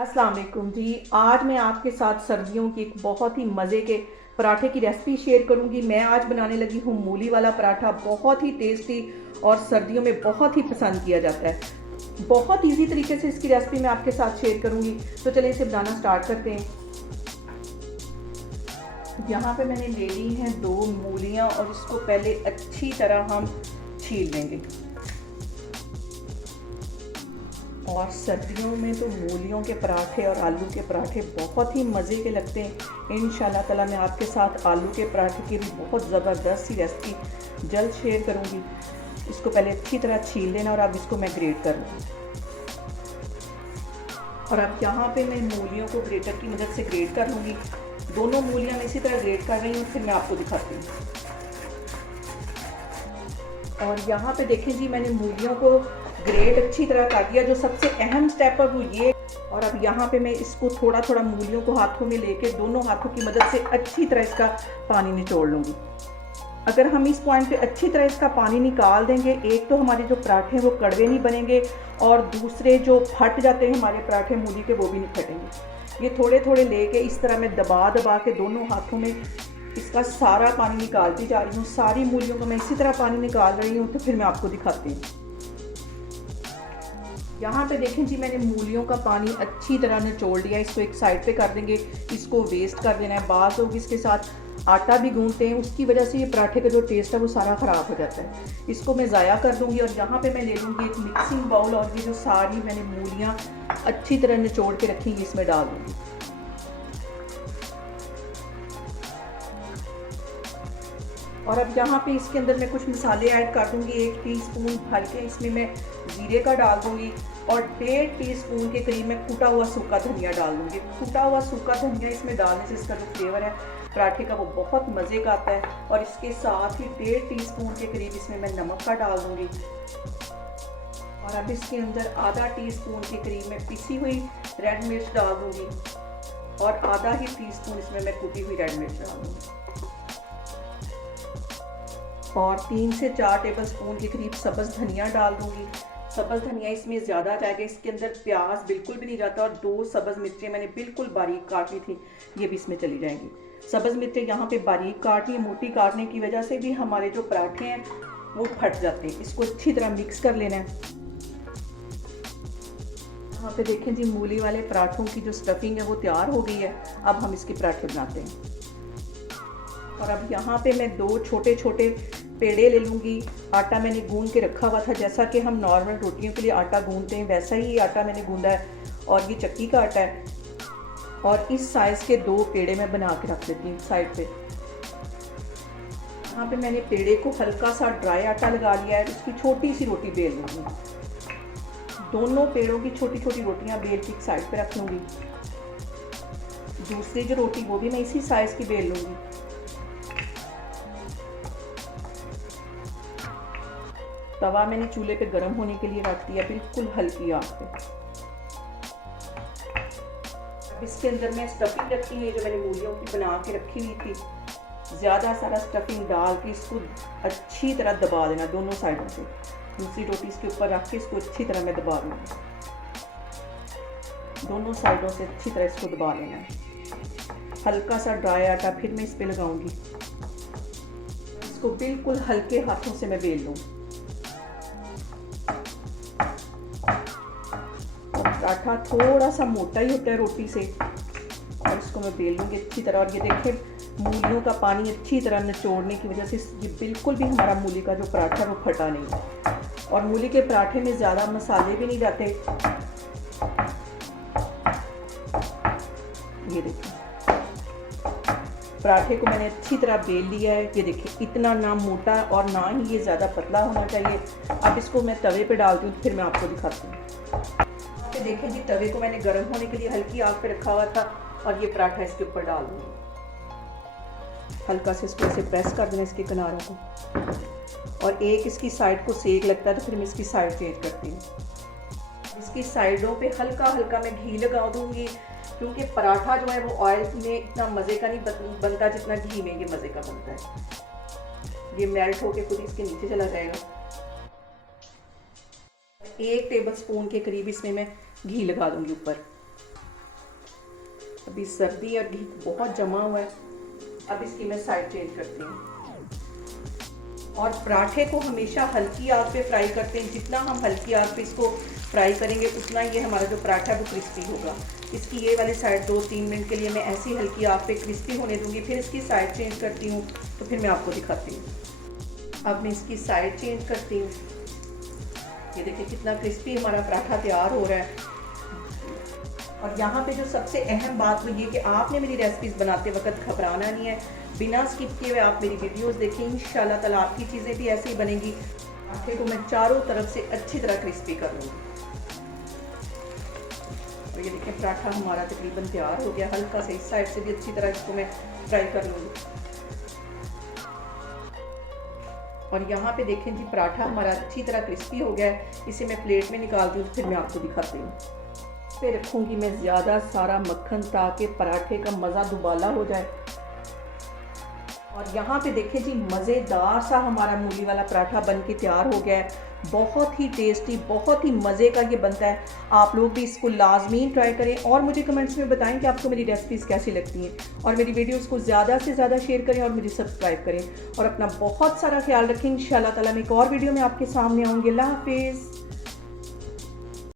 अस्सलाम वालेकुम जी। आज मैं आपके साथ सर्दियों की एक बहुत ही मज़े के पराठे की रेसिपी शेयर करूंगी। मैं आज बनाने लगी हूँ मूली वाला पराठा। बहुत ही टेस्टी और सर्दियों में बहुत ही पसंद किया जाता है। बहुत इजी तरीके से इसकी रेसिपी मैं आपके साथ शेयर करूंगी। तो चलिए इसे बनाना स्टार्ट करते हैं। यहाँ पे मैंने ले ली हैं 2 मूलियाँ और इसको पहले अच्छी तरह हम छील लेंगे। और सर्दियों में तो मूलियों के पराठे और आलू के पराठे बहुत ही मज़े के लगते हैं। इंशाल्लाह ताला मैं आपके साथ आलू के पराठे की भी बहुत ज़बरदस्त सी रेसिपी जल्द शेयर करूँगी। इसको पहले अच्छी तरह छील लेना और अब इसको मैं ग्रेट कर लूँगी। और अब यहाँ पे मैं मूलियों को ग्रेटर की मदद से ग्रेट कर लूँगी। दोनों मूलियाँ मैं इसी तरह ग्रेट कर रही हूँ, फिर मैं आपको दिखाती हूँ। और यहाँ पे देखें जी, मैंने मूलियों को ग्रेट अच्छी तरह कर दिया। जो सबसे अहम स्टेप है वो ये। और अब यहाँ पे मैं इसको थोड़ा थोड़ा मूलियों को हाथों में लेके दोनों हाथों की मदद से अच्छी तरह इसका पानी निचोड़ लूँगी। अगर हम इस पॉइंट पे अच्छी तरह इसका पानी निकाल देंगे, एक तो हमारे जो पराठे हैं वो कड़वे नहीं बनेंगे और दूसरे जो फट जाते हैं हमारे पराठे मूली के वो भी नहीं फटेंगे। ये थोड़े थोड़े लेके इस तरह मैं दबा दबा के दोनों हाथों में इसका सारा पानी निकालती जा रही हूँ। सारी मूलियों को मैं इसी तरह पानी निकाल रही हूँ। तो फिर मैं आपको दिखाती हूँ। यहाँ पे देखें जी, मैंने मूलियों का पानी अच्छी तरह निचोड़ लिया। इसको एक साइड पे कर देंगे, इसको वेस्ट कर देना है। बाज़ लोग इसके साथ आटा भी गूंथते हैं, उसकी वजह से ये पराठे का जो टेस्ट है वो सारा ख़राब हो जाता है। इसको मैं ज़ाया कर दूँगी। और यहाँ पे मैं ले लूँगी एक मिक्सिंग बाउल और ये जो सारी मैंने मूलियाँ अच्छी तरह निचोड़ के रखी इसमें डाल दूँगी। और अब यहाँ पे इसके अंदर मैं कुछ मसाले ऐड कर दूँगी। 1 टीस्पून भर के इसमें मैं जीरे का डाल दूँगी और 1.5 टीस्पून के करीब मैं कूटा हुआ सूखा धनिया डाल दूँगी। कूटा हुआ सूखा धनिया इसमें डालने से इसका जो फ्लेवर है पराठे का वो बहुत मज़े का आता है। और इसके साथ ही 1.5 टीस्पून के करीब इसमें मैं नमक का डाल दूँगी। और अब इसके अंदर आधा टीस्पून के करीब मैं पिसी हुई रेड मिर्च डाल दूँगी और आधा ही टीस्पून इसमें मैं कुटी हुई रेड मिर्च डाल दूँगी। और 3 से 4 टेबल स्पून के करीब सब्ज़ धनिया डाल दूँगी। सब्ज़ धनिया इसमें ज़्यादा जाएगा, इसके अंदर प्याज बिल्कुल भी नहीं जाता। और 2 सब्ज़ मिर्चें मैंने बिल्कुल बारीक काट ली थी, ये भी इसमें चली जाएंगी। सब्ज़ मिर्चें यहाँ पे बारीक काटनी, मोटी काटने की वजह से भी हमारे जो पराठे हैं वो फट जाते हैं। इसको अच्छी तरह मिक्स कर लेना है। यहाँ पे देखें जी, मूली वाले पराठों की जो स्टफिंग है वो तैयार हो गई है। अब हम इसके पराठे बनाते हैं। और अब यहाँ पे मैं 2 छोटे छोटे पेड़े ले लूँगी। आटा मैंने गूंद के रखा हुआ था, जैसा कि हम नॉर्मल रोटियों के लिए आटा गूंदते हैं वैसा ही आटा मैंने गूंदा है। और ये चक्की का आटा है। और इस साइज़ के 2 पेड़े मैं बना के रख देती हूँ साइड पे। यहाँ पे मैंने पेड़े को हल्का सा ड्राई आटा लगा लिया है। इसकी छोटी सी रोटी बेल लूँगी। दोनों पेड़ों की छोटी छोटी रोटियाँ बेल के एक साइड पे रख लूँगी। दूसरी जो रोटी वो भी मैं इसी साइज़ की बेल लूँगी। तवा मैंने चूल्हे पे गर्म होने के लिए रख दिया, बिल्कुल हल्की आंच पे। अब इसके अंदर मैं स्टफिंग रखी है जो मैंने मूलियों की बना के रखी हुई थी। ज़्यादा सारा स्टफिंग डाल के इसको अच्छी तरह दबा देना दोनों साइडों से। दूसरी रोटी इसके ऊपर रख के इसको अच्छी तरह मैं दबा दूँगी। दोनों साइडों से अच्छी तरह इसको दबा लेना है। हल्का सा ड्राई आटा फिर मैं इस पर लगाऊंगी। इसको बिल्कुल हल्के हाथों से मैं बेल लूँ। पराठा थोड़ा सा मोटा ही होता है रोटी से। और इसको मैं बेल लूँगी अच्छी तरह। और ये देखें, मूलियों का पानी अच्छी तरह निचोड़ने की वजह से ये बिल्कुल भी हमारा मूली का जो पराठा वो फटा नहीं है। और मूली के पराठे में ज़्यादा मसाले भी नहीं जाते। ये देखिए, पराठे को मैंने अच्छी तरह बेल लिया है। ये देखिए, इतना ना मोटा और ना ही ये ज़्यादा पतला होना चाहिए। अब इसको मैं तवे पे डालती हूँ, फिर मैं आपको दिखाती हूँ। देखें जी, तवे को मैंने गर्म होने के लिए हल्की आग पे रखा हुआ था और ये पराठा इसके ऊपर डाल दूँगी। हल्का से इसको ऐसे प्रेस कर देना इसके किनारों को। और एक इसकी साइड को सेक लगता है तो फिर मैं इसकी साइड चेंज करती हूँ। इसकी साइडों पे हल्का हल्का मैं घी लगा दूँगी, क्योंकि पराठा जो है वो ऑयल में इतना मज़े का नहीं बनता जितना घी में ये मज़े का बनता है। ये मेल्ट होके खुद इसके नीचे चला जाएगा। 1 टेबल स्पून के करीब इसमें मैं घी लगा दूंगी ऊपर। अभी सर्दी और घी बहुत जमा हुआ है। अब इसकी मैं साइड चेंज करती हूँ। और पराठे को हमेशा हल्की आग पे फ्राई करते हैं। जितना हम हल्की आग पे इसको फ्राई करेंगे उतना ये हमारा जो पराठा है वो क्रिस्पी होगा। इसकी ये वाली साइड 2-3 मिनट के लिए मैं ऐसी हल्की आग पे क्रिस्पी होने दूंगी, फिर इसकी साइड चेंज करती हूँ, तो फिर मैं आपको दिखाती हूँ। अब मैं इसकी साइड चेंज करती हूँ। ये देखिए कितना क्रिस्पी हमारा पराठा तैयार हो रहा है। और यहाँ पे जो सबसे अहम बात वो ये कि आपने मेरी रेसिपीज़ बनाते वक्त घबराना नहीं है, बिना स्किप किए हुए आप मेरी वीडियोस देखें। इंशाल्लाह ताला आपकी चीज़ें भी ऐसे ही बनेंगी। पराठे को मैं चारों तरफ से अच्छी तरह क्रिस्पी कर लूँगी। तो ये देखिए पराठा हमारा तकरीबन तैयार हो गया। हल्का से इस साइड से भी अच्छी तरह इसको मैं फ्राई कर लूँगी। और यहाँ पे देखें जी पराठा हमारा अच्छी तरह क्रिस्पी हो गया है। इसे मैं प्लेट में निकालती हूँ, फिर मैं आपको दिखाती हूँ। पे रखूँगी मैं ज़्यादा सारा मक्खन ताकि पराठे का मज़ा दुबाला हो जाए। और यहाँ पे देखें जी मज़ेदार सा हमारा मूली वाला पराठा बन के तैयार हो गया है। बहुत ही टेस्टी, बहुत ही मज़े का ये बनता है। आप लोग भी इसको लाजमीन ट्राई करें और मुझे कमेंट्स में बताएं कि आपको मेरी रेसिपीज़ कैसी लगती हैं। और मेरी वीडियोस को ज़्यादा से ज़्यादा शेयर करें और मुझे सब्सक्राइब करें। और अपना बहुत सारा ख्याल रखें। इंशाल्लाह ताला मैं एक और वीडियो में आपके सामने आऊँगी। अल्लाह हाफिज़।